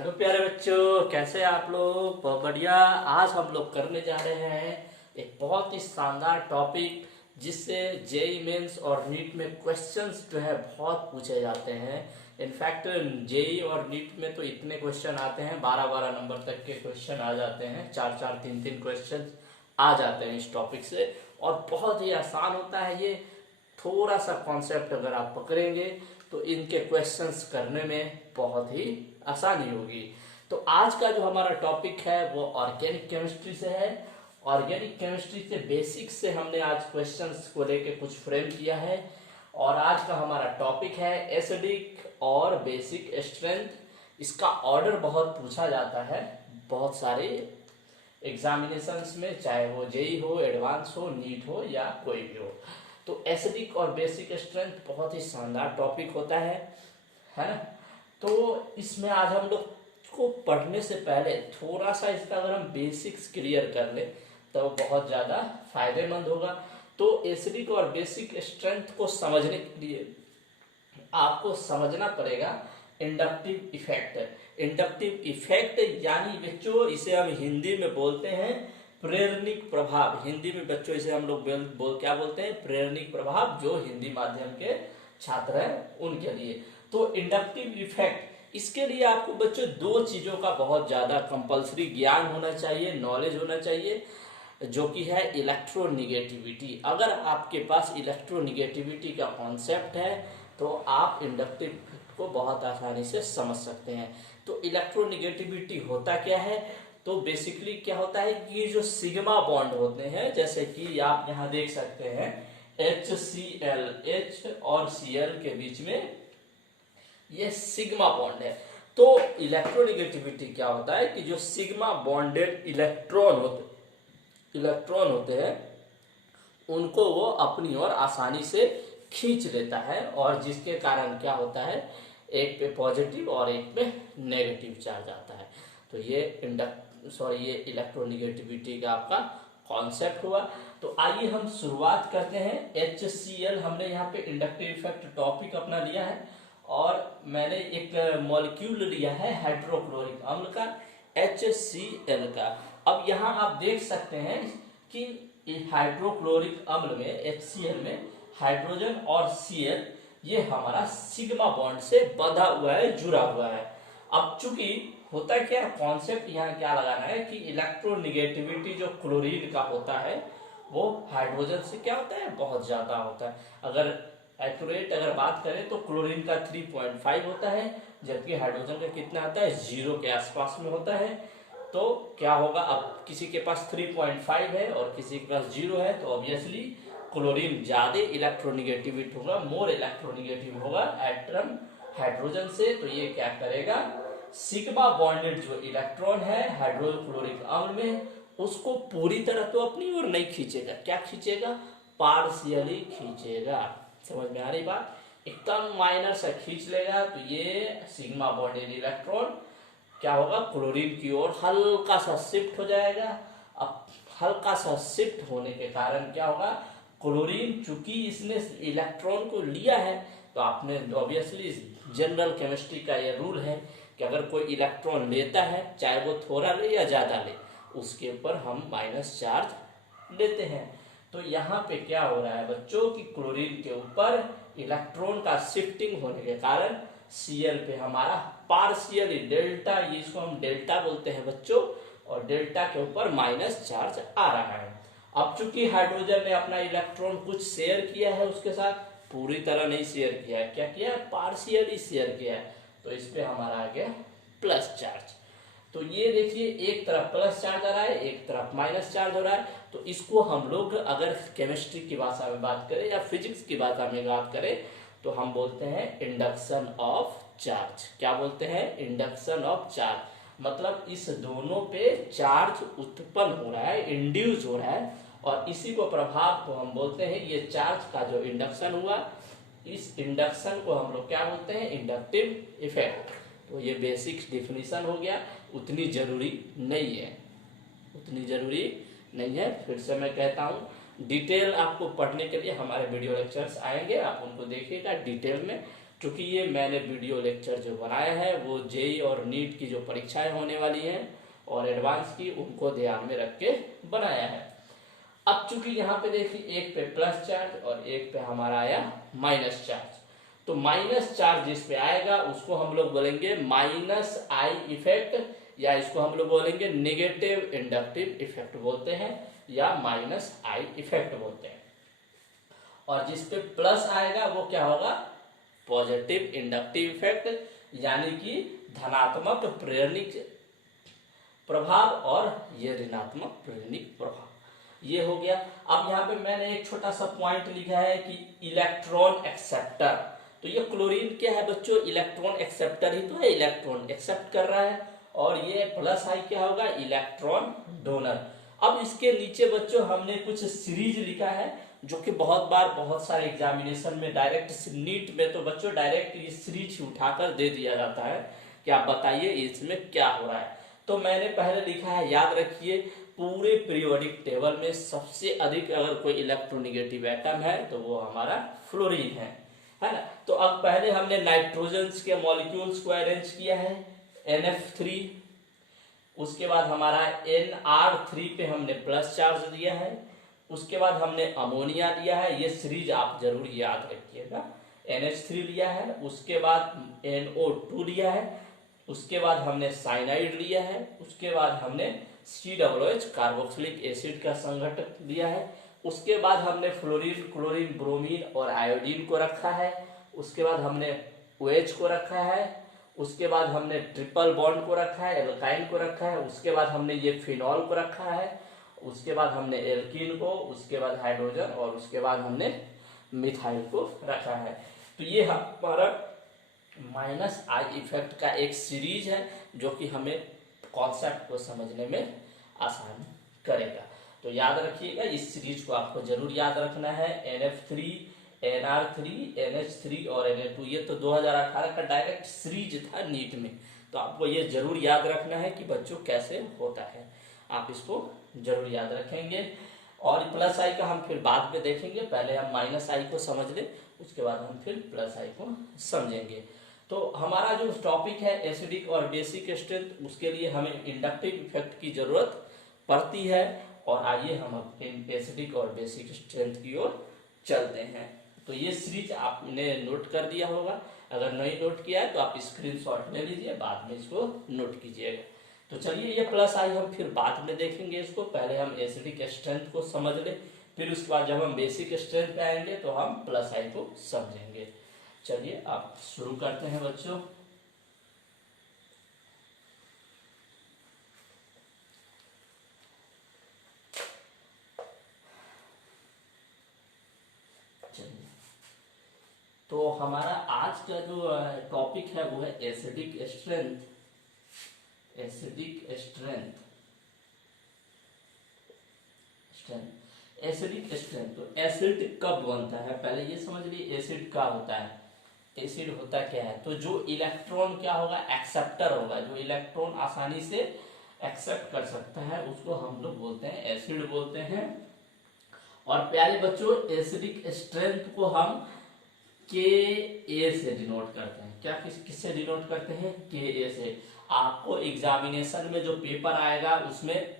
Hello प्यारे बच्चों, कैसे हैं आप लोग। बहुत बढ़िया। आज हम लोग करने जा रहे हैं एक बहुत ही शानदार टॉपिक जिससे जेई मेंस और नीट में क्वेश्चंस जो है बहुत पूछे जाते हैं। इनफैक्ट जेई और नीट में तो इतने क्वेश्चन आते हैं, 12-12 नंबर तक के क्वेश्चन आ जाते हैं, 4-4 3-3 क्वेश्चन आ जाते हैं इस टॉपिक से। और बहुत ही आसान होता है ये। थोड़ा सा कॉन्सेप्ट अगर आप पकड़ेंगे तो इनके क्वेश्चंस करने में बहुत ही आसानी होगी। तो आज का जो हमारा टॉपिक है वो ऑर्गेनिक केमिस्ट्री से है। ऑर्गेनिक केमिस्ट्री से बेसिक्स से हमने आज क्वेश्चंस को लेके कुछ फ्रेम किया है। और आज का हमारा टॉपिक है एसिडिक और बेसिक स्ट्रेंथ। इसका ऑर्डर बहुत पूछा जाता है बहुत सारे एग्जामिनेशंस में, चाहे वो जेई हो, एडवांस हो, नीट हो या कोई भी हो। तो एसिडिक और बेसिक स्ट्रेंथ बहुत ही शानदार टॉपिक होता है ना। तो इसमें आज हम लोग को पढ़ने से पहले थोड़ा सा इसका अगर हम बेसिक्स क्लियर कर ले तो बहुत ज़्यादा फायदेमंद होगा। तो एसिडिक और बेसिक स्ट्रेंथ को समझने के लिए आपको समझना पड़ेगा इंडक्टिव इफेक्ट। इंडक्टिव इफेक्ट यानी बच्चों इसे हम हिंदी में बोलते हैं प्रेरणिक प्रभाव। हिंदी में बच्चों इसे हम लोग क्या बोलते हैं, प्रेरणिक प्रभाव, जो हिंदी माध्यम के छात्र हैं उनके लिए। तो इंडक्टिव इफेक्ट, इसके लिए आपको बच्चों दो चीजों का बहुत ज्यादा कंपलसरी ज्ञान होना चाहिए, नॉलेज होना चाहिए, जो कि है इलेक्ट्रोनिगेटिविटी। अगर आपके पास इलेक्ट्रोनिगेटिविटी का कॉन्सेप्ट है तो आप इंडक्टिव को बहुत आसानी से समझ सकते हैं। तो इलेक्ट्रोनिगेटिविटी होता क्या है, तो बेसिकली क्या होता है कि जो सिग्मा बॉन्ड होते हैं, जैसे कि आप यहाँ देख सकते हैं HCl, H और Cl के बीच में ये सिग्मा बॉन्ड है। तो इलेक्ट्रोनिगेटिविटी क्या होता है कि जो सिग्मा बॉन्डेड इलेक्ट्रॉन होते हैं उनको वो अपनी ओर आसानी से खींच लेता है, और जिसके कारण क्या होता है, एक पे पॉजिटिव और एक पे नेगेटिव चार्ज आता है। तो ये ये इलेक्ट्रोनिगेटिविटी का आपका कॉन्सेप्ट हुआ। तो आइए हम शुरुआत करते हैं। HCl हमने यहाँ पे इंडक्टिव इफेक्ट टॉपिक अपना लिया है, और मैंने एक मॉलिक्यूल लिया है हाइड्रोक्लोरिक अम्ल का, HCl का। अब यहाँ आप देख सकते हैं कि हाइड्रोक्लोरिक अम्ल में, HCl में हाइड्रोजन और Cl ये हमारा सिग्मा बॉन्ड से बंधा हुआ है, जुड़ा हुआ है। अब चूंकि होता क्या, कॉन्सेप्ट यहाँ क्या लगाना है कि इलेक्ट्रोनिगेटिविटी जो क्लोरीन का होता है वो हाइड्रोजन से क्या होता है, बहुत ज्यादा होता है। अगर एक्यूरेट अगर बात करें तो क्लोरीन का 3.5 होता है, जबकि हाइड्रोजन का कितना आता है, 0 के आसपास में होता है। तो क्या होगा, अब किसी के पास 3.5 है और किसी के पास 0 है, तो ऑब्वियसली क्लोरीन ज्यादा इलेक्ट्रोनिगेटिविटी होगा, मोर इलेक्ट्रोनिगेटिव होगा एटम हाइड्रोजन से। तो ये क्या करेगा, सिग्मा बॉन्डेड जो इलेक्ट्रॉन है हाइड्रोक्लोरिक अम्ल में, उसको पूरी तरह तो अपनी ओर नहीं खींचेगा। क्या खींचेगा, पार्शियली खींचेगा। समझ में आ रही बात, एकदम माइनर सा खींच लेगा। तो ये सिग्मा बॉन्डेड इलेक्ट्रॉन क्या होगा, क्लोरीन की ओर हल्का सा शिफ्ट हो जाएगा। अब हल्का सा शिफ्ट होने के कारण क्या होगा, क्लोरीन चूंकि इसने इलेक्ट्रॉन को लिया है, तो आपने ऑब्वियसली जनरल केमिस्ट्री का ये रूल है कि अगर कोई इलेक्ट्रॉन लेता है, चाहे वो थोड़ा ले या ज्यादा ले, उसके ऊपर हम माइनस चार्ज लेते हैं। तो यहाँ पे क्या हो रहा है बच्चों कि क्लोरीन के ऊपर इलेक्ट्रॉन का शिफ्टिंग होने के कारण Cl पे हमारा पार्शियली डेल्टा, इसको हम डेल्टा बोलते हैं बच्चों, और डेल्टा के ऊपर माइनस चार्ज आ रहा है। अब चूंकि हाइड्रोजन ने अपना इलेक्ट्रॉन कुछ शेयर किया है उसके साथ, पूरी तरह नहीं शेयर किया है, क्या किया है, पार्शियली शेयर किया है, तो इस पे हमारा आ गया प्लस चार्ज। तो ये देखिए, एक तरफ प्लस चार्ज आ रहा है, एक तरफ माइनस चार्ज हो रहा है। तो इसको हम लोग अगर केमिस्ट्री की भाषा में बात करें या फिजिक्स की भाषा में बात करें तो हम बोलते हैं इंडक्शन ऑफ चार्ज। क्या बोलते हैं, इंडक्शन ऑफ चार्ज। मतलब इस दोनों पे चार्ज उत्पन्न हो रहा है, इंड्यूस हो रहा है, और इसी को प्रभाव को हम बोलते हैं, ये चार्ज का जो इंडक्शन हुआ, इस इंडक्शन को हम लोग क्या बोलते हैं, इंडक्टिव इफेक्ट। तो ये बेसिक डिफिनीशन हो गया, उतनी जरूरी नहीं है, उतनी जरूरी नहीं है। फिर से मैं कहता हूँ, डिटेल आपको पढ़ने के लिए हमारे वीडियो लेक्चर्स आएंगे, आप उनको देखिएगा डिटेल में। क्योंकि ये मैंने वीडियो लेक्चर जो बनाया है वो जेई और नीट की जो परीक्षाएं होने वाली हैं और एडवांस की, उनको ध्यान में रख के बनाया है। अब चूंकि यहाँ पे देखिए एक पे प्लस चार्ज और एक पे हमारा आया माइनस चार्ज, तो माइनस चार्ज जिस पे आएगा उसको हम लोग बोलेंगे माइनस आई इफेक्ट, या इसको हम लोग बोलेंगे नेगेटिव इंडक्टिव इफेक्ट बोलते हैं, या माइनस आई इफेक्ट बोलते हैं। और जिस पे प्लस आएगा वो क्या होगा, पॉजिटिव इंडक्टिव इफेक्ट, यानी कि धनात्मक प्रेरणिक प्रभाव, और ये ऋणात्मक प्रेरणिक प्रभाव, ये हो गया। अब यहाँ पे मैंने एक छोटा सा पॉइंट लिखा है कि इलेक्ट्रॉन एक्सेप्टर, तो ये क्लोरीन क्या है बच्चों, इलेक्ट्रॉन एक्सेप्टर ही तो है, इलेक्ट्रॉन एक्सेप्ट कर रहा है, और ये प्लस आई क्या होगा, इलेक्ट्रॉन डोनर। अब इसके नीचे बच्चों हमने कुछ सीरीज लिखा है, जो कि बहुत बार बहुत सारे एग्जामिनेशन में डायरेक्ट, नीट में तो बच्चों डायरेक्ट ये सीरीज उठाकर दे दिया जाता है कि आप बताइए इसमें क्या हो रहा है। तो मैंने पहले लिखा है, याद रखिए, पूरे पीरियोडिक टेबल में सबसे अधिक अगर कोई इलेक्ट्रोनेगेटिव एटम है तो वो हमारा फ्लोरीन है ना। तो अब पहले हमने नाइट्रोजन के मॉलिक्यूल्स को अरेंज किया है, NF3, उसके बाद हमारा NR3 पे हमने प्लस चार्ज दिया है, उसके बाद हमने अमोनिया लिया है, ये सीरीज आप जरूर याद रखिएगा, NH3 लिया है, उसके बाद NO2 लिया है, उसके बाद हमने साइनाइड लिया है, उसके बाद हमने COOH कार्बोक्सिलिक एसिड का संघटक लिया है, उसके बाद हमने फ्लोरीन, क्लोरीन, ब्रोमीन और आयोडीन को रखा है, उसके बाद हमने OH को रखा है, उसके बाद हमने ट्रिपल बॉन्ड को रखा है, एल्काइन को रखा है, उसके बाद हमने ये फिनॉल को रखा है, उसके बाद हमने एल्कीन को, उसके बाद हाइड्रोजन, और उसके बाद हमने मिथाइल को रखा है। तो ये हमारा माइनस आई इफेक्ट का एक सीरीज है जो कि हमें कॉन्सेप्ट को समझने में आसान करेगा। तो याद रखिएगा, इस सीरीज को आपको जरूर याद रखना है। NF3, NR3, NH3 और Na2, ये तो 2018 का डायरेक्ट सीरीज था नीट में, तो आपको ये जरूर याद रखना है कि बच्चों कैसे होता है, आप इसको जरूर याद रखेंगे। और प्लस आई का हम फिर बाद में देखेंगे, पहले हम माइनस आई को समझ लें, उसके बाद हम फिर प्लस आई को समझेंगे। तो हमारा जो टॉपिक है एसिडिक और बेसिक स्ट्रेंथ, उसके लिए हमें इंडक्टिव इफेक्ट की जरूरत पड़ती है। और आइए हम अपने एसिडिक और बेसिक स्ट्रेंथ की ओर चलते हैं। तो ये सीरीज आपने नोट कर दिया होगा, अगर नहीं नोट किया है तो आप स्क्रीनशॉट ले लीजिए, बाद में इसको नोट कीजिएगा। तो चलिए, ये प्लस आई हम फिर बाद में देखेंगे इसको, पहले हम एसिडिक स्ट्रेंथ को समझ ले, फिर उसके बाद जब हम बेसिक स्ट्रेंथ पे आएंगे तो हम प्लस आई को समझेंगे। चलिए आप शुरू करते हैं बच्चों। चलिए, तो हमारा आज का जो टॉपिक है वो है acidic strength. Acidic strength, acidic strength. तो एसिड कब बनता है, पहले ये समझ लीजिए एसिड क्या होता है। एसिड होता क्या है, तो जो इलेक्ट्रॉन क्या होगा, एक्सेप्टर होगा, जो इलेक्ट्रॉन आसानी से एक्सेप्ट कर सकता है उसको हम लोग बोलते हैं एसिड बोलते हैं। और प्यारे बच्चों, एसिडिक स्ट्रेंथ को हम Ka से डिनोट करते हैं। क्या किससे डिनोट करते हैं, Ka से। आपको एग्जामिनेशन में जो पेपर आएगा उसमें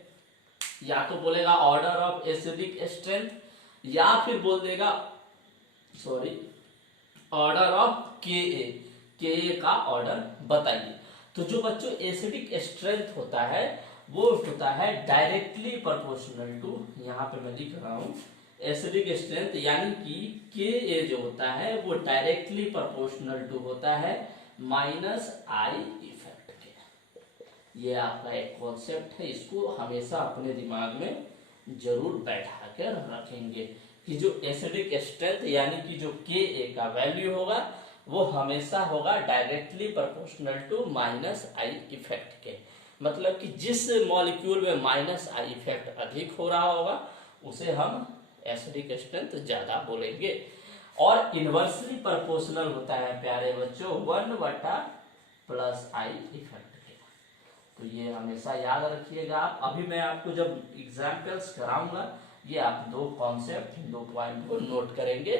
या तो बोलेगा ऑर्डर ऑफ एसिडिक स्ट्रेंथ, या फिर बोल देगा ऑर्डर ऑफ Ka का ऑर्डर बताइए। तो जो बच्चों एसिडिक स्ट्रेंथ होता है वो होता है डायरेक्टली प्रोपोर्शनल टू, यहाँ पे मैं लिख रहा हूँ एसिडिक स्ट्रेंथ, यानी कि Ka जो होता है वो डायरेक्टली प्रोपोर्शनल टू होता है माइनस आई इफेक्ट के। ये आपका एक कॉन्सेप्ट है, इसको हमेशा अपने दिमाग में जरूर बैठा कर रखेंगे कि जो एसिडिक स्ट्रेंथ यानी कि जो Ka का वैल्यू होगा वो हमेशा होगा directly proportional to minus I effect के। मतलब कि जिस मॉलिक्यूल में माइनस आई इफेक्ट अधिक हो रहा होगा उसे हम एसिडिक स्ट्रेंथ ज्यादा बोलेंगे। और इनवर्सली प्रोपोर्शनल होता है प्यारे बच्चों 1/+ आई इफेक्ट के। तो ये हमेशा याद रखिएगा आप। अभी मैं आपको जब एग्जाम्पल्स कराऊंगा ये आप दो कॉन्सेप्ट, दो पॉइंट को नोट करेंगे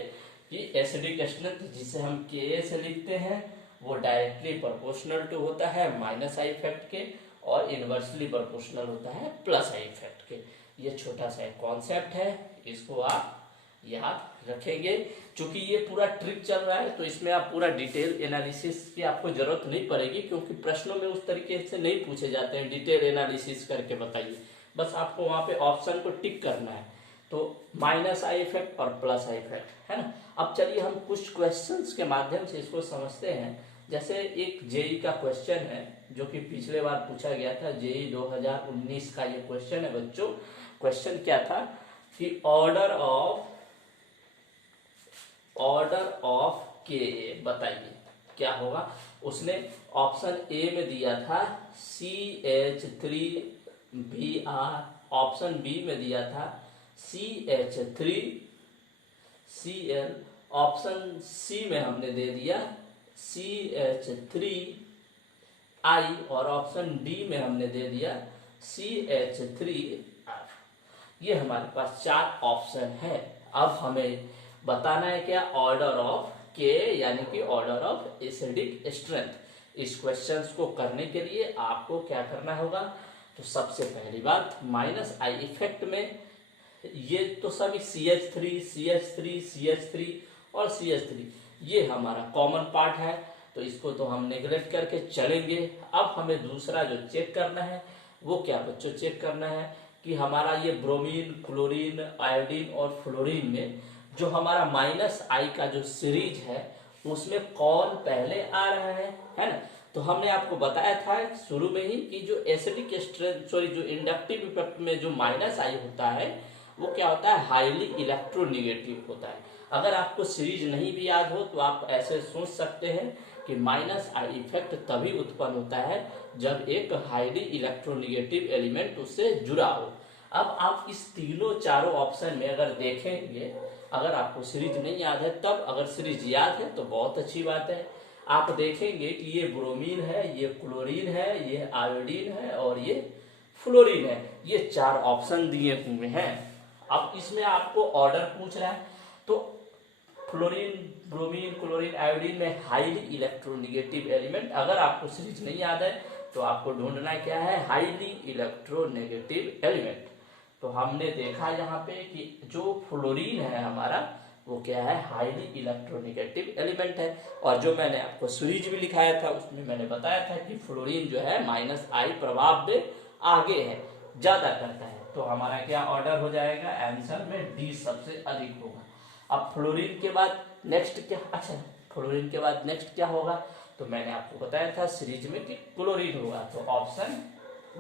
कि एसिडिक स्ट्रेंथ जिसे हम Ka से लिखते हैं वो डायरेक्टली प्रोपोर्शनल टू होता है माइनस आई इफेक्ट के, और इनवर्सली प्रोपोर्शनल होता है प्लस आई इफेक्ट के। ये छोटा सा एक कॉन्सेप्ट है, इसको आप याद रखेंगे। क्योंकि ये पूरा ट्रिक चल रहा है तो इसमें आप पूरा डिटेल एनालिसिस की आपको जरूरत नहीं पड़ेगी, क्योंकि प्रश्नों में उस तरीके से नहीं पूछे जाते हैं डिटेल एनालिसिस करके बताइए। बस आपको वहां पे ऑप्शन को टिक करना है। तो माइनस आई इफेक्ट और प्लस आई इफेक्ट है ना। अब चलिए हम कुछ क्वेश्चंस के माध्यम से इसको समझते हैं। जैसे एक जेई का क्वेश्चन है जो कि पिछले बार पूछा गया था, जेई 2019 का ये क्वेश्चन है बच्चों। क्वेश्चन क्या था कि ऑर्डर ऑफ के बताइए क्या होगा। उसने ऑप्शन ए में दिया था CH3Br, ऑप्शन बी में दिया था CH3Cl, ऑप्शन सी में हमने दे दिया CH3I और ऑप्शन डी में हमने दे दिया CH3R। ये हमारे पास 4 ऑप्शन है। अब हमें बताना है क्या, ऑर्डर ऑफ के यानी कि ऑर्डर ऑफ एसिडिक स्ट्रेंथ। इस क्वेश्चन को करने के लिए आपको क्या करना होगा, तो सबसे पहली बात माइनस आई इफेक्ट में ये तो सभी CH3 और CH3 ये हमारा कॉमन पार्ट है, तो इसको तो हम नेग्लेक्ट करके चलेंगे। अब हमें दूसरा जो चेक करना है वो क्या बच्चों चेक करना है कि हमारा ये ब्रोमीन, क्लोरीन, आयोडीन और फ्लोरीन में जो हमारा माइनस आई का जो सीरीज है उसमें कौन पहले आ रहा है ना। तो हमने आपको बताया था शुरू में ही कि जो एसिडिक स्ट्रेंथ जो इंडक्टिव इफेक्ट में जो माइनस आई होता है वो क्या होता है, हाईली इलेक्ट्रोनेगेटिव होता है। अगर आपको सीरीज नहीं भी याद हो तो आप ऐसे सोच सकते हैं कि माइनस आई इफेक्ट तभी उत्पन्न होता है जब एक हाईली इलेक्ट्रोनेगेटिव एलिमेंट उससे जुड़ा हो। अब आप इस तीनों चारों ऑप्शन में अगर देखेंगे, अगर आपको सीरीज नहीं याद है तब, अगर सीरीज याद है तो बहुत अच्छी बात है। आप देखेंगे कि ये ब्रोमीन है, ये क्लोरीन है, ये आयोडीन है और ये फ्लोरीन है। ये 4 ऑप्शन दिए हुए हैं। अब इसमें आपको ऑर्डर पूछ रहा है, तो फ्लोरीन, ब्रोमीन, क्लोरीन, आयोडीन में हाईली इलेक्ट्रोनेगेटिव एलिमेंट, अगर आपको सीरीज नहीं याद है तो आपको ढूंढना क्या है, हाईली इलेक्ट्रोनेगेटिव एलिमेंट। तो हमने देखा यहाँ पे कि जो फ्लोरीन है हमारा वो क्या है, हाईली इलेक्ट्रोनेगेटिव एलिमेंट है। और जो मैंने आपको सीरीज भी लिखाया था उसमें मैंने बताया था कि फ्लोरीन जो है माइनस आई प्रभाव में आगे है, ज्यादा करता है। तो हमारा क्या ऑर्डर हो जाएगा, आंसर में डी सबसे अधिक होगा। अब फ्लोरीन के बाद नेक्स्ट क्या, अच्छा फ्लोरीन के बाद नेक्स्ट क्या होगा, तो मैंने आपको बताया था सीरीज में कि क्लोरीन होगा, तो ऑप्शन,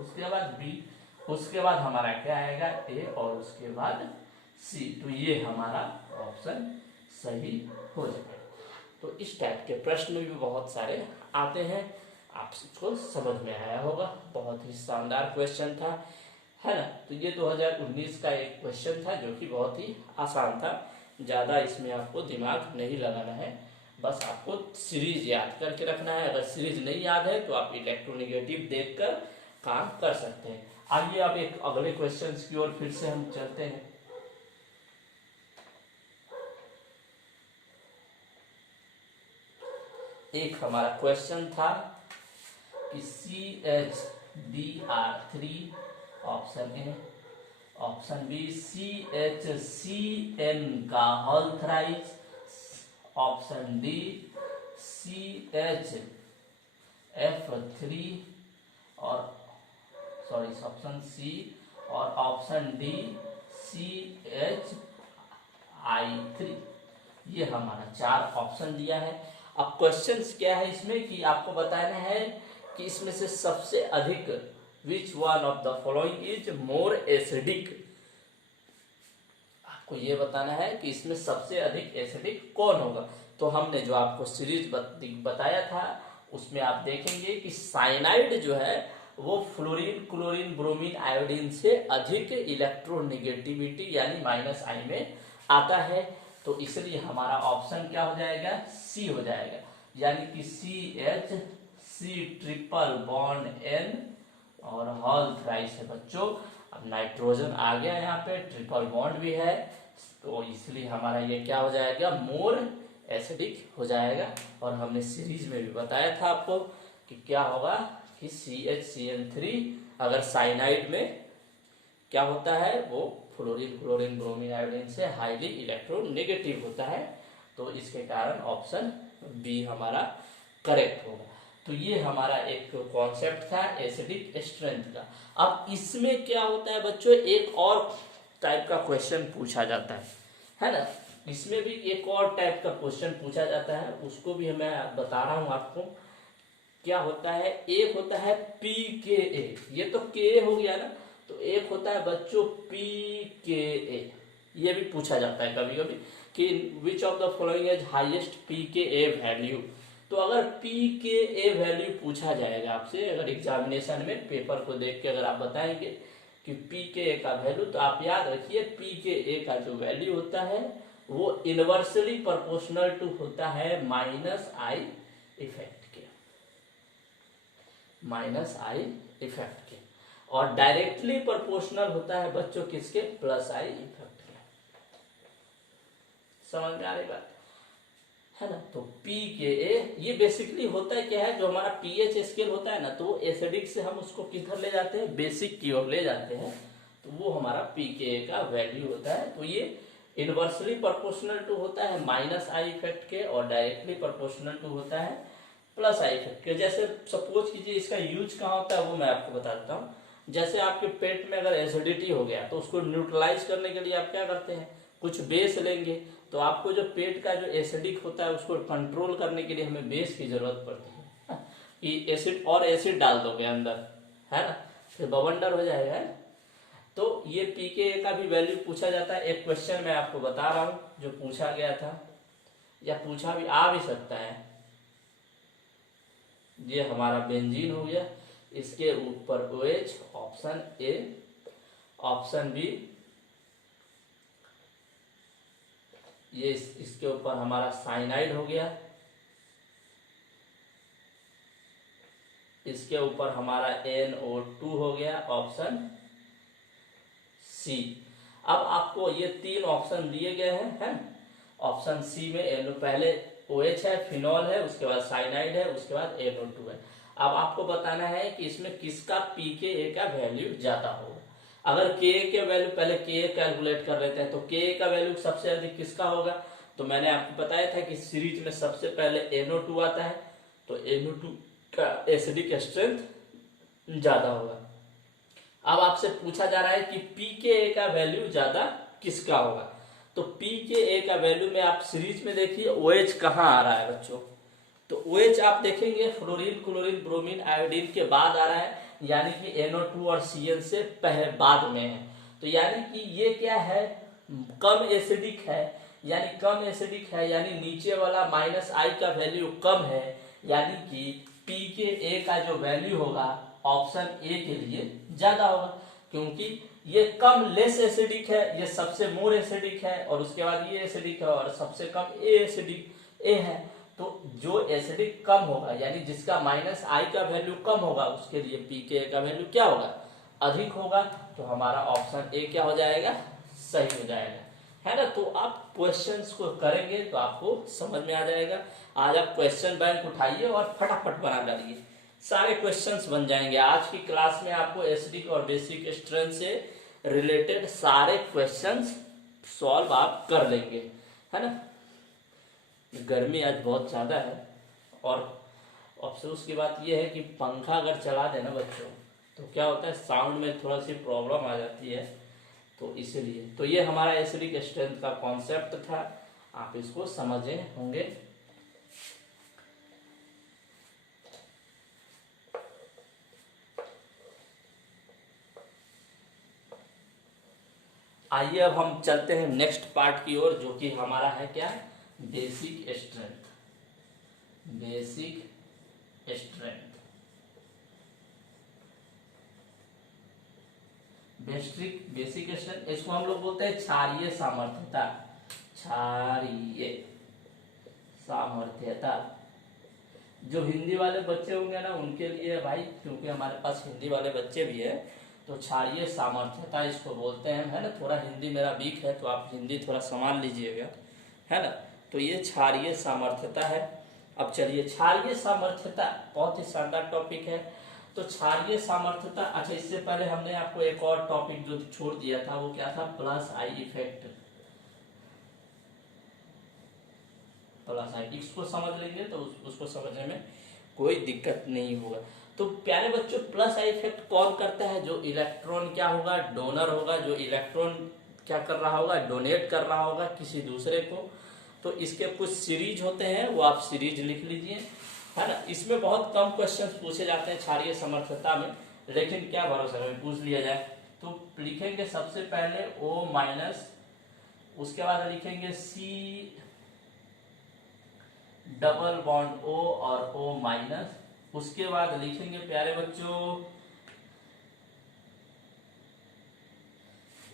उसके बाद बी, उसके बाद हमारा क्या आएगा ए और उसके बाद सी। तो ये हमारा ऑप्शन सही हो जाएगा। तो इस टाइप के प्रश्न भी बहुत सारे आते हैं, आपको समझ में आया होगा। बहुत ही शानदार क्वेश्चन था, है ना। तो ये 2019 का एक क्वेश्चन था जो कि बहुत ही आसान था, ज़्यादा इसमें आपको दिमाग नहीं लगाना है, बस आपको सीरीज याद करके रखना है। अगर सीरीज नहीं याद है तो आप इलेक्ट्रोनेगेटिव देखकर काम कर सकते हैं। आइए अब एक अगले क्वेश्चन की ओर फिर से हम चलते हैं। एक हमारा क्वेश्चन था कि CH3 option A, option B CHCN का whole thrice, option D CHF3 और ऑप्शन सी और ऑप्शन डी CHI3। ये हमारा 4 ऑप्शन दिया है। अब क्वेश्चन क्या है इसमें कि आपको बताना है कि इसमें से सबसे अधिक which one of the following is more acidic. आपको ये बताना है कि इसमें सबसे अधिक एसिडिक कौन होगा। तो हमने जो आपको सीरीज बताया था उसमें आप देखेंगे कि साइनाइड जो है वो फ्लोरीन, क्लोरीन, ब्रोमीन, आयोडीन से अधिक इलेक्ट्रोनेगेटिविटी यानी माइनस आई में आता है। तो इसलिए हमारा ऑप्शन क्या हो जाएगा, सी हो जाएगा, यानी कि CH3 और हॉल थ्राइस है बच्चों। अब नाइट्रोजन आ गया यहाँ पे, ट्रिपल बॉन्ड भी है, तो इसलिए हमारा ये क्या हो जाएगा, मोर एसिडिक हो जाएगा। और हमने सीरीज में भी बताया था आपको कि क्या होगा कि CHCl3 अगर साइनाइड में क्या होता है, वो फ्लोरीन क्लोरीन ब्रोमीन आयोडीन से हाईली इलेक्ट्रोनेगेटिव होता है। तो इसके कारण ऑप्शन बी हमारा करेक्ट होगा। तो ये हमारा एक कॉन्सेप्ट था एसिडिक स्ट्रेंथ का। अब इसमें क्या होता है बच्चों, एक और टाइप का क्वेश्चन पूछा जाता है ना। इसमें भी एक और टाइप का क्वेश्चन पूछा जाता है, उसको भी मैं बता रहा हूं आपको। क्या होता है, एक होता है pKa, ये तो Ka हो गया ना, तो एक होता है बच्चों pKa। ये भी पूछा जाता है कभी कभी कि which of the following is highest pKa value. तो अगर pKa वैल्यू पूछा जाएगा आपसे, अगर एग्जामिनेशन में पेपर को देख के अगर आप बताएंगे कि pKa का वैल्यू, तो आप याद रखिए pKa का जो वैल्यू होता है वो इनवर्सली प्रोपोर्शनल टू होता है -I इफेक्ट के, -I इफेक्ट के, और डायरेक्टली प्रोपोर्शनल होता है बच्चों किसके, +I इफेक्ट के। समझ में आ रही बात है ना। तो pKa ये बेसिकली होता है क्या है, जो हमारा pH स्केल होता है ना, तो एसिडिक से हम उसको किधर ले जाते हैं, बेसिक की ओर ले जाते हैं। तो वो हमारा pKa का वैल्यू होता है। तो ये इनवर्सली प्रोपोर्शनल टू होता है -I इफेक्ट के, और डायरेक्टली प्रोपोर्शनल टू होता है +I इफेक्ट के। जैसे सपोज कीजिए इसका यूज कहाँ होता है वो मैं आपको बता देता हूँ। जैसे आपके पेट में अगर एसिडिटी हो गया, तो उसको न्यूट्रलाइज करने के लिए आप क्या करते हैं, कुछ बेस लेंगे। तो आपको जो पेट का जो एसिडिक होता है उसको कंट्रोल करने के लिए हमें बेस की जरूरत पड़ती है कि एसिड और एसिड डाल दोगे अंदर, है ना, फिर बवंडर हो जाएगा, है ना? तो ये pKa का भी वैल्यू पूछा जाता है। एक क्वेश्चन मैं आपको बता रहा हूं जो पूछा गया था, या पूछा भी आ भी सकता है। ये हमारा बेंजीन हो गया, इसके ऊपर OH, option A, option B, ये इसके ऊपर हमारा साइनाइड हो गया, इसके ऊपर हमारा NO2 हो गया, ऑप्शन सी। अब आपको ये 3 ऑप्शन दिए गए हैं, है? ऑप्शन सी में पहले OH है, फिनॉल है, उसके बाद साइनाइड है, उसके बाद NO2 है। अब आपको बताना है कि इसमें किसका pKa का वैल्यू ज्यादा होगा। अगर Ka के वैल्यू, पहले Ka कैलकुलेट कर लेते हैं, तो Ka का वैल्यू सबसे अधिक किसका होगा। तो मैंने आपको बताया था कि सीरीज में सबसे पहले NO2 आता है, तो NO2 का एसिडिक स्ट्रेंथ ज्यादा होगा। अब आपसे पूछा जा रहा है कि pKa का वैल्यू ज्यादा किसका होगा। तो pKa का वैल्यू में आप सीरीज में देखिए OH कहाँ आ रहा है बच्चों, तो OH आप देखेंगे फ्लोरीन क्लोरीन ब्रोमीन आयोडीन के बाद आ रहा है, यानी कि NO2 और Cl से पहले बाद में है। तो यानी कि ये क्या है, कम एसिडिक है, यानी नीचे वाला -I का वैल्यू कम है, यानी कि pKa का जो वैल्यू होगा ऑप्शन ए के लिए ज्यादा होगा, क्योंकि ये कम लेस एसिडिक है, ये सबसे मोर एसिडिक है, और उसके बाद ये एसिडिक है, और सबसे कम ए एसिडिक ए है। तो जो एसिडिक कम होगा, यानी जिसका -I का वैल्यू कम होगा, उसके लिए pKa का वैल्यू क्या होगा, अधिक होगा। तो हमारा ऑप्शन ए क्या हो जाएगा, सही हो जाएगा, है ना। तो आप क्वेश्चंस को करेंगे तो आपको समझ में आ जाएगा। आज आप क्वेश्चन बैंक उठाइए और फटाफट बना डालिए, सारे क्वेश्चंस बन जाएंगे। आज की क्लास में आपको एसिडिक और बेसिक स्ट्रेंथ से रिलेटेड सारे क्वेश्चंस सॉल्व आप कर लेंगे, है ना। गर्मी आज बहुत ज़्यादा है, और अफसोस की बात यह है कि पंखा अगर चला देना बच्चों, तो क्या होता है, साउंड में थोड़ा सी प्रॉब्लम आ जाती है। तो इसीलिए तो ये हमारा एसिडिक स्ट्रेंथ का कॉन्सेप्ट था, आप इसको समझे होंगे। आइए अब हम चलते हैं नेक्स्ट पार्ट की ओर, जो कि हमारा है क्या, basic strength. Basic strength, basic strength, इसको हम लोग बोलते हैं क्षारीय सामर्थ्यता। क्षारीय सामर्थ्यता, जो हिंदी वाले बच्चे होंगे ना उनके लिए भाई, क्योंकि हमारे पास हिंदी वाले बच्चे भी है, तो क्षारीय सामर्थ्यता इसको बोलते हैं, है ना। थोड़ा हिंदी मेरा वीक है तो आप हिंदी थोड़ा संभाल लीजिएगा, है ना। तो ये क्षारीय सामर्थ्यता है। अब चलिए, क्षारीय सामर्थ्यता बहुत ही शानदार टॉपिक है। तो क्षारीय सामर्थ्यता, अच्छा इससे पहले हमने आपको एक और टॉपिक जो छोड़ दिया था वो क्या था, प्लस आई इफेक्ट। प्लस आई इसको समझ लेंगे तो उसको समझने में कोई दिक्कत नहीं होगा। तो प्यारे बच्चों, प्लस आई इफेक्ट कौन करता है, जो इलेक्ट्रॉन क्या होगा, डोनर होगा, जो इलेक्ट्रॉन क्या कर रहा होगा, डोनेट कर रहा होगा किसी दूसरे को। तो इसके कुछ सीरीज होते हैं, वो आप सीरीज लिख लीजिए, है ना। इसमें बहुत कम क्वेश्चंस पूछे जाते हैं क्षारीय सामर्थ्यता में, लेकिन क्या भरोसा में पूछ लिया जाए। तो लिखेंगे सबसे पहले O-, उसके बाद लिखेंगे C डबल बॉन्ड O और O-, उसके बाद लिखेंगे प्यारे बच्चों,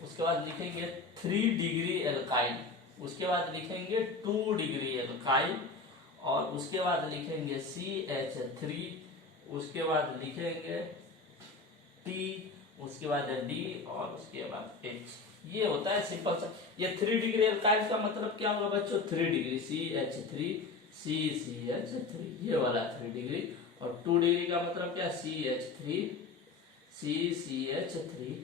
उसके बाद लिखेंगे 3 डिग्री एल्काइल, उसके बाद लिखेंगे 2 डिग्री एल्काइल, और उसके बाद लिखेंगे CH3, उसके बाद लिखेंगे T, उसके बाद D और उसके बाद H। ये होता है सिंपल सा। ये 3 डिग्री एल्काइल का मतलब क्या होगा बच्चों, 3 डिग्री CH3 CCH3, ये वाला 3 डिग्री, और 2 डिग्री का मतलब क्या, CH3 CCH3,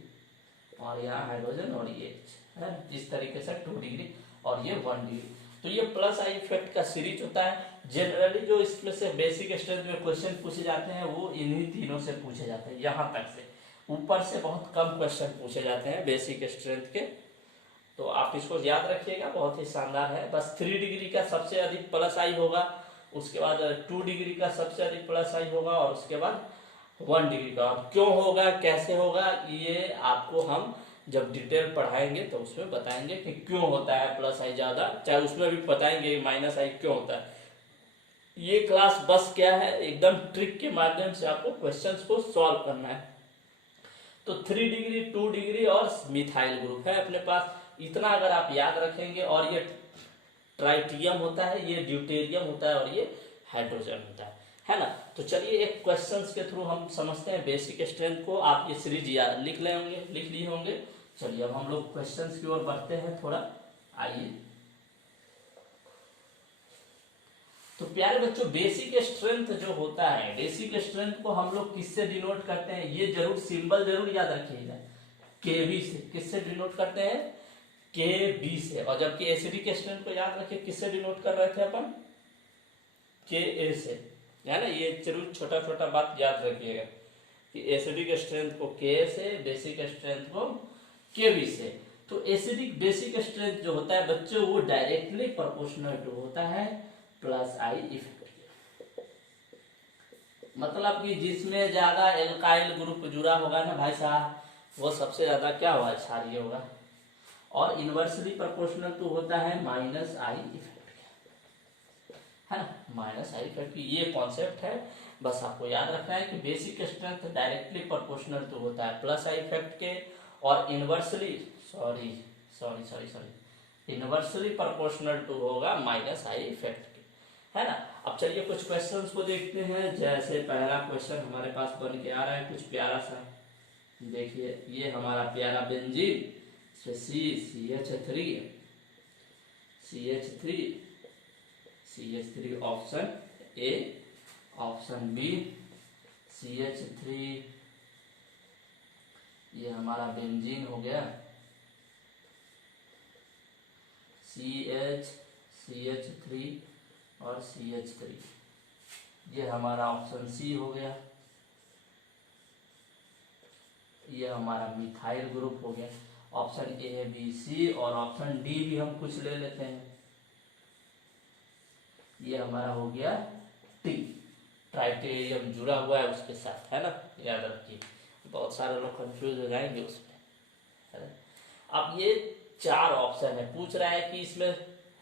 और यहाँ हाइड्रोजन और ये H है। इस तरीके से 2 डिग्री और ये 1 डिग्री। तो ये प्लस आई इफेक्ट का सीरीज होता है। जनरली जो इसमें से बेसिक स्ट्रेंथ में क्वेश्चन पूछे जाते हैं वो इन्हीं तीनों से पूछे जाते हैं, यहाँ तक से ऊपर से बहुत कम क्वेश्चन पूछे जाते हैं बेसिक स्ट्रेंथ के। तो आप इसको याद रखिएगा, बहुत ही शानदार है। बस 3 डिग्री का सबसे अधिक प्लस आई होगा, उसके बाद 2 डिग्री का सबसे अधिक प्लस आई होगा, और उसके बाद 1 डिग्री का। और क्यों होगा, कैसे होगा, ये आपको हम जब डिटेल पढ़ाएंगे तो उसमें बताएंगे कि क्यों होता है प्लस आई ज्यादा, चाहे उसमें भी बताएंगे माइनस आई क्यों होता है। ये क्लास बस क्या है, एकदम ट्रिक के माध्यम से आपको क्वेश्चंस को सॉल्व करना है। तो 3 डिग्री 2 डिग्री और मिथाइल ग्रुप है अपने पास, इतना अगर आप याद रखेंगे। और ये ट्राइटियम होता है, ये ड्यूटेरियम होता है, और ये हाइड्रोजन होता है ना। तो चलिए एक क्वेश्चंस के थ्रू हम समझते हैं बेसिक स्ट्रेंथ को। आप ये सीरीज याद लिख लिए होंगे। चलिए अब हम लोग क्वेश्चंस की ओर बढ़ते हैं थोड़ा, आइए। तो प्यारे बच्चों, बेसिक स्ट्रेंथ जो होता है, बेसिक स्ट्रेंथ को हम लोग किससे डिनोट करते हैं, ये जरूर सिंबल जरूर याद रखिएगा, केवी से। किससे डिनोट करते हैं, केबी से। और जबकि एसिडिक स्ट्रेंथ को याद रखिए किससे डिनोट कर रहे थे अपन, के से, है ना। ये जरूर छोटा छोटा बात याद रखिएगा कि एसिडिक स्ट्रेंथ को के से, बेसिक स्ट्रेंथ को केबी से। तो एसिडिक बेसिक स्ट्रेंथ जो होता है बच्चों, वो डायरेक्टली प्रोपोर्शनल टू होता है प्लस आई इफेक्ट। मतलब कि जिसमें ज्यादा एल्काइल ग्रुप जुड़ा होगा ना भाई साहब, वो सबसे ज्यादा क्या होगा, क्षारीय होगा। और इनवर्सली प्रोपोर्शनल टू होता है माइनस आई इफेक्ट, है ना। माइनस आई इफेक्ट ये कॉन्सेप्ट है, बस आपको याद रखना है कि basic strength directly proportional to होता है प्लस आई इफेक्ट के, और इनवर्सली इनवर्सली प्रोपोर्शनल टू होगा माइनस आई इफेक्ट के, है ना। अब चलिए कुछ क्वेश्चंस को देखते हैं। जैसे पहला क्वेश्चन हमारे पास बन के आ रहा है कुछ प्यारा सा, देखिए ये हमारा प्यारा benzene, CH3 option A, option B CH3, ये हमारा बेंजीन हो गया, CH3 और CH3, ये हमारा ऑप्शन सी हो गया, ये हमारा मिथाइल ग्रुप हो गया। ऑप्शन ए बी सी, और ऑप्शन डी भी हम कुछ ले लेते हैं, ये हमारा हो गया टी, ट्राइटेरियम जुड़ा हुआ है उसके साथ, है ना, याद रखिए, बहुत सारे लोग कंफ्यूज हो जाएंगे उसमें, है ना। अब ये 4 ऑप्शन है, पूछ रहा है कि इसमें,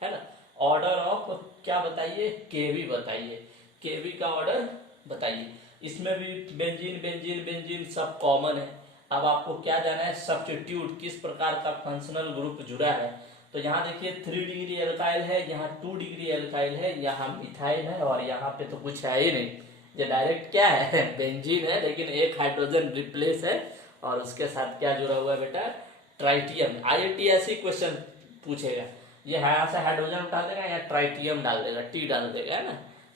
है ना, ऑर्डर ऑफ क्या बताइए, केवी बताइए, केवी का ऑर्डर बताइए। इसमें भी बेंजीन बेंजीन बेंजीन सब कॉमन है। अब आपको क्या जाना है, सब्स्टिट्यूट किस प्रकार का फंक्शनल ग्रुप जुड़ा है। तो यहाँ देखिए 3 डिग्री एल्काइल है, यहाँ 2 डिग्री एल्काइल है, यहाँ मिथाइल है, और यहाँ पे तो कुछ है ही नहीं, ये डायरेक्ट क्या है बेंजीन है, लेकिन एक हाइड्रोजन रिप्लेस है और उसके साथ क्या जुड़ा हुआ है बेटा, ट्राइटियम। आईआईटी ऐसे क्वेश्चन पूछेगा, ये यहाँ से हाइड्रोजन उठा देगा या ट्राइटियम डाल देगा, टी डाल देगा, है ना।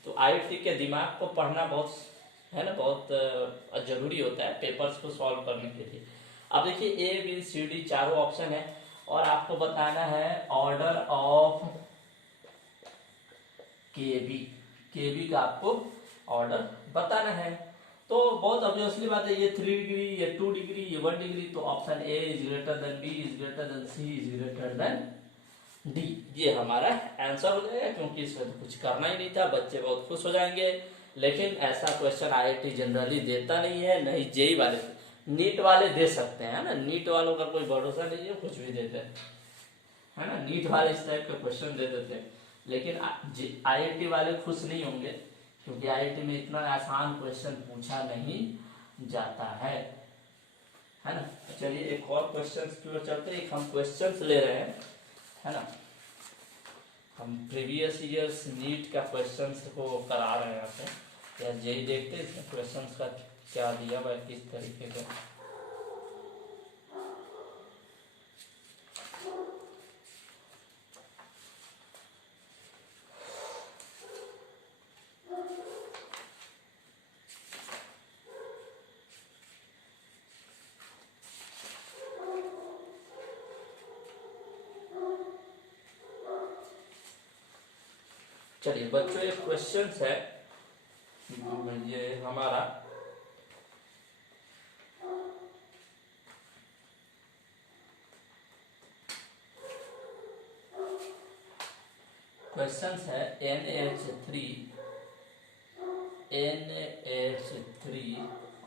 तो आईआईटी के दिमाग को पढ़ना बहुत, है ना, बहुत जरूरी होता है पेपर्स को सॉल्व करने के लिए। अब देखिए ए बी सी डी चारों ऑप्शन है और आपको बताना है ऑर्डर ऑफ केबी, केबी का आपको ऑर्डर बताना है। तो बहुत ऑब्वियसली बात है, ये 3 डिग्री, ये 2 डिग्री, ये 1 डिग्री, तो option A is greater than B is greater than C is greater than D, ये हमारा आंसर हो जाएगा, क्योंकि इसमें तो कुछ करना ही नहीं था, बच्चे बहुत खुश हो जाएंगे। लेकिन ऐसा क्वेश्चन आईआईटी जनरली देता नहीं है, नहीं जेई वाले, नीट वाले दे सकते हैं, है ना, नीट वालों का कोई भरोसा नहीं है, कुछ भी देते हैं, है ना, नीट वाले इस टाइप का क्वेश्चन दे देते हैं। लेकिन आईआईटी वाले खुश नहीं होंगे, क्योंकि आईआईटी में इतना आसान क्वेश्चन पूछा नहीं जाता है ना। चलिए एक और क्वेश्चन की ओर चलते हैं। एक हम क्वेश्चंस ले रहे हैं, है ना, हम प्रीवियस ईयर्स नीट का क्वेश्चंस को करा रहे हैं यहाँ पे, या जेई देखते हैं इसमें क्वेश्चंस का क्या दिया हुआ है, किस तरीके का। चलिए बच्चों एक क्वेश्चन है, ये हमारा क्वेश्चन है NH3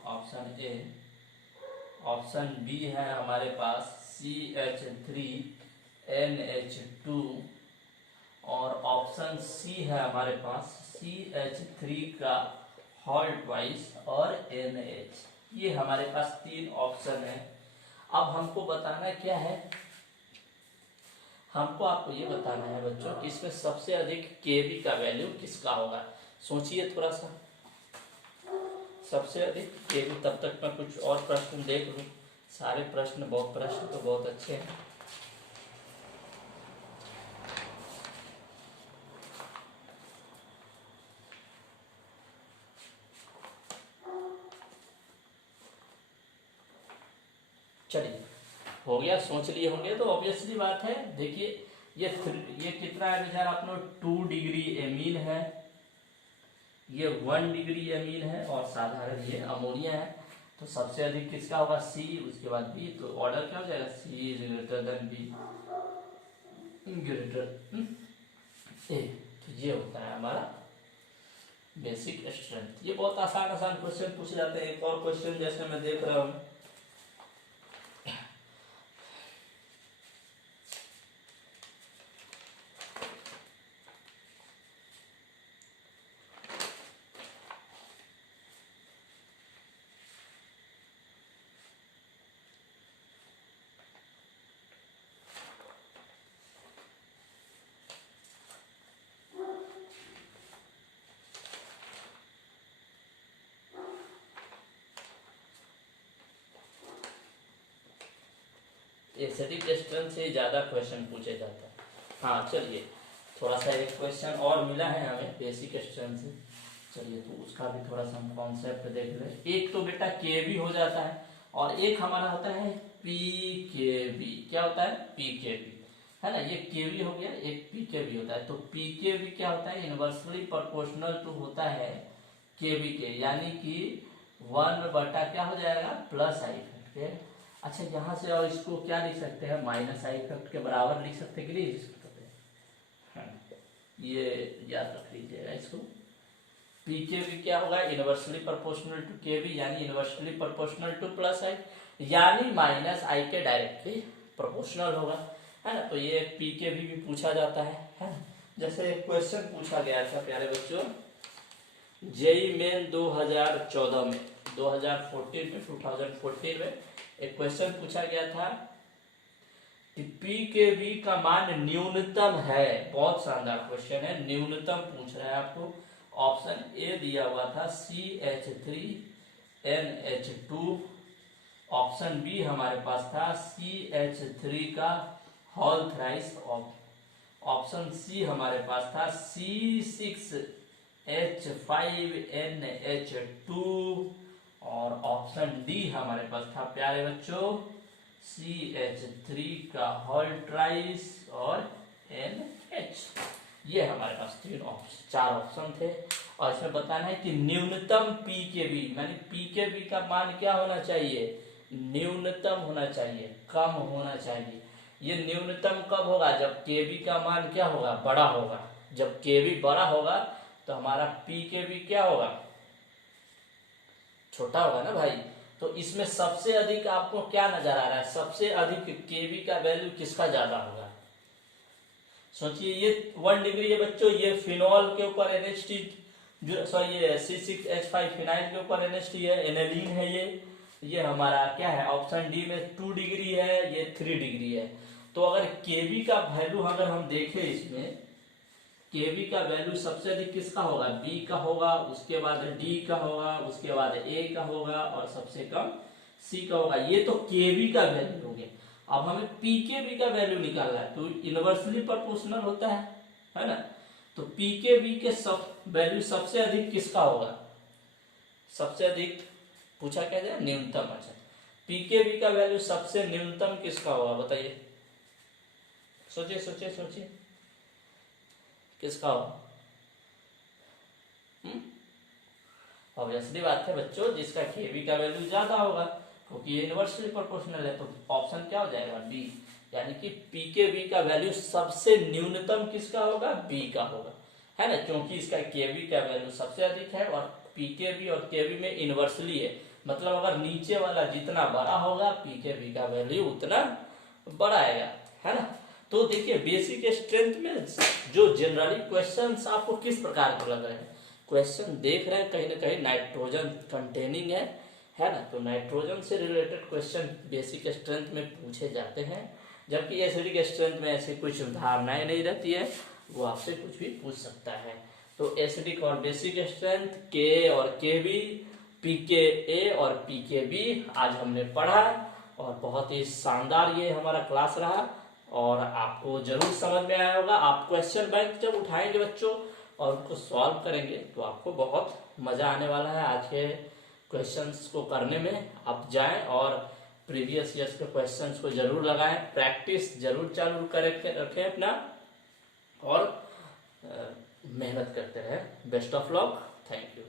option A, option B है हमारे पास CH3NH2 और ऑप्शन सी है हमारे पास CH3 का होल ट्वाइस और NH। ये हमारे पास 3 ऑप्शन है। अब हमको बताना क्या है, हमको आपको ये बताना है बच्चों कि इसमें सबसे अधिक केबी का वैल्यू किसका होगा। सोचिए थोड़ा सा, सबसे अधिक केबी। तब तक मैं कुछ और प्रश्न देख लूं, सारे प्रश्न तो बहुत अच्छे हैं। चलिए हो गया, सोच लिए होंगे तो ऑब्वियसली बात है। देखिए ये कितना है बेचारा अपना 2 डिग्री एमीन है, ये 1 डिग्री एमीन है और साधारण ये अमोनिया है। तो सबसे अधिक किसका होगा, सी, उसके बाद बी, तो ऑर्डर क्या हो जाएगा, C is greater than B greater A. तो ये होता है हमारा बेसिक स्ट्रेंथ। ये बहुत आसान क्वेश्चन पूछे जाते हैं। एक और क्वेश्चन जैसे मैं देख रहा हूँ, एसिडिक स्ट्रेंथ से ज़्यादा क्वेश्चन पूछे जाता है। हाँ चलिए थोड़ा सा एक क्वेश्चन और मिला है हमें बेसिक स्ट्रेंथ से, चलिए तो उसका भी थोड़ा सा हम कॉन्सेप्ट देख ले। एक तो बेटा केबी हो जाता है और एक हमारा होता है पीकेबी। क्या होता है, पीकेबी, है ना। ये केबी हो गया, एक पीकेबी होता है। तो पीकेबी क्या होता है, इनवर्सली प्रोपोर्शनल टू होता है केबी के, यानी कि 1 बटा क्या हो जाएगा, प्लस आई फैक्टर। अच्छा यहाँ से और इसको क्या लिख सकते हैं, माइनस आई फैक्टर के बराबर लिख सकते हैं कि नहीं लिख सकते, ये याद रख लीजिएगा इसको। पीकेबी क्या होगा, इनवर्सली प्रोपोर्शनल टू केबी, यानी इनवर्सली प्रोपोर्शनल टू प्लस आई, यानी माइनस आई के डायरेक्टली प्रोपोर्शनल होगा, है ना। तो ये पीकेबी भी पूछा जाता है ना। जैसे एक क्वेश्चन पूछा गया था प्यारे बच्चों, जेई मेन 2014 में, 2014 में एक क्वेश्चन पूछा गया था कि पीकेबी का मान न्यूनतम है। बहुत शानदार क्वेश्चन है, न्यूनतम पूछ रहा है आपको। ऑप्शन ए दिया हुआ था CH3NH2 ऑप्शन बी हमारे पास था CH3 का होल थ्राइस। ऑप्शन सी हमारे पास था C6H5NH2 और ऑप्शन डी हमारे पास था प्यारे बच्चों CH3 का होल ट्राइस और NH। ये हमारे पास चार ऑप्शन थे और इसमें बताना है कि न्यूनतम पीकेबी मानी पीकेबी का मान क्या होना चाहिए, न्यूनतम होना चाहिए, कम होना चाहिए। ये न्यूनतम कब होगा, जब केबी का मान क्या होगा, बड़ा होगा। जब केबी बड़ा होगा तो हमारा पीकेबी क्या होगा, छोटा होगा ना भाई। तो इसमें सबसे अधिक आपको क्या नजर आ रहा है, सबसे अधिक केबी का वैल्यू किसका ज्यादा होगा। सोचिए ये 1 डिग्री है बच्चों, ये फिनॉल के ऊपर NH2 जो सॉरी ये C6H5 फिनाइल के ऊपर NH2 है, एनेलीन है ये हमारा क्या है, ऑप्शन डी में 2 डिग्री है, ये 3 डिग्री है। तो अगर केबी का वैल्यू अगर हम देखें इसमें, केबी का वैल्यू सबसे अधिक किसका होगा, बी का होगा, उसके बाद डी का होगा, उसके बाद ए का होगा और सबसे कम सी का होगा। ये तो केबी का वैल्यू हो गया। अब हमें पीकेबी का वैल्यू निकालना है, तो इनवर्सली प्रोपोर्शनल होता है ना। तो पीकेबी के सब वैल्यू सबसे अधिक किसका होगा, सबसे अधिक पूछा क्या जाए, न्यूनतम। अच्छा पीकेबी का वैल्यू सबसे न्यूनतम किसका होगा बताइए, सोचिए सोचिए सोचिए किसका होगा। ऑब्वियसली बात है बच्चों, जिसका केबी का वैल्यू ज्यादा होगा, क्योंकि ये इनवर्सली प्रोपोर्शनल है। तो ऑप्शन क्या हो जाएगा, बी। यानी कि पीकेबी का वैल्यू सबसे न्यूनतम किसका होगा, बी का होगा, है ना, क्योंकि इसका केबी का वैल्यू सबसे अधिक है और पीकेबी और केबी में इनवर्सली है। मतलब अगर नीचे वाला जितना बड़ा होगा पीकेबी का वैल्यू उतना बड़ा आएगा, है ना। तो देखिए बेसिक स्ट्रेंथ में जो जनरली क्वेश्चंस आपको किस प्रकार के लग रहे हैं, क्वेश्चन देख रहे हैं कहीं ना कहीं नाइट्रोजन कंटेनिंग है ना। तो नाइट्रोजन से रिलेटेड क्वेश्चन बेसिक स्ट्रेंथ में पूछे जाते हैं, जबकि एसिडिक स्ट्रेंथ में ऐसी कुछ धारणाएं नहीं रहती है, वो आपसे कुछ भी पूछ सकता है। तो एसिडिक और बेसिक स्ट्रेंथ के और केबी, पीके और पीकेबी आज हमने पढ़ा और बहुत ही शानदार ये हमारा क्लास रहा और आपको जरूर समझ में आया होगा। आप क्वेश्चन बैंक जब उठाएंगे बच्चों और उनको सॉल्व करेंगे तो आपको बहुत मजा आने वाला है। आज के क्वेश्चंस को करने में आप जाएं और प्रीवियस ईयर्स के क्वेश्चंस को जरूर लगाएं, प्रैक्टिस जरूर चालू करें रखें अपना और मेहनत करते रहें। Best of luck, thank you.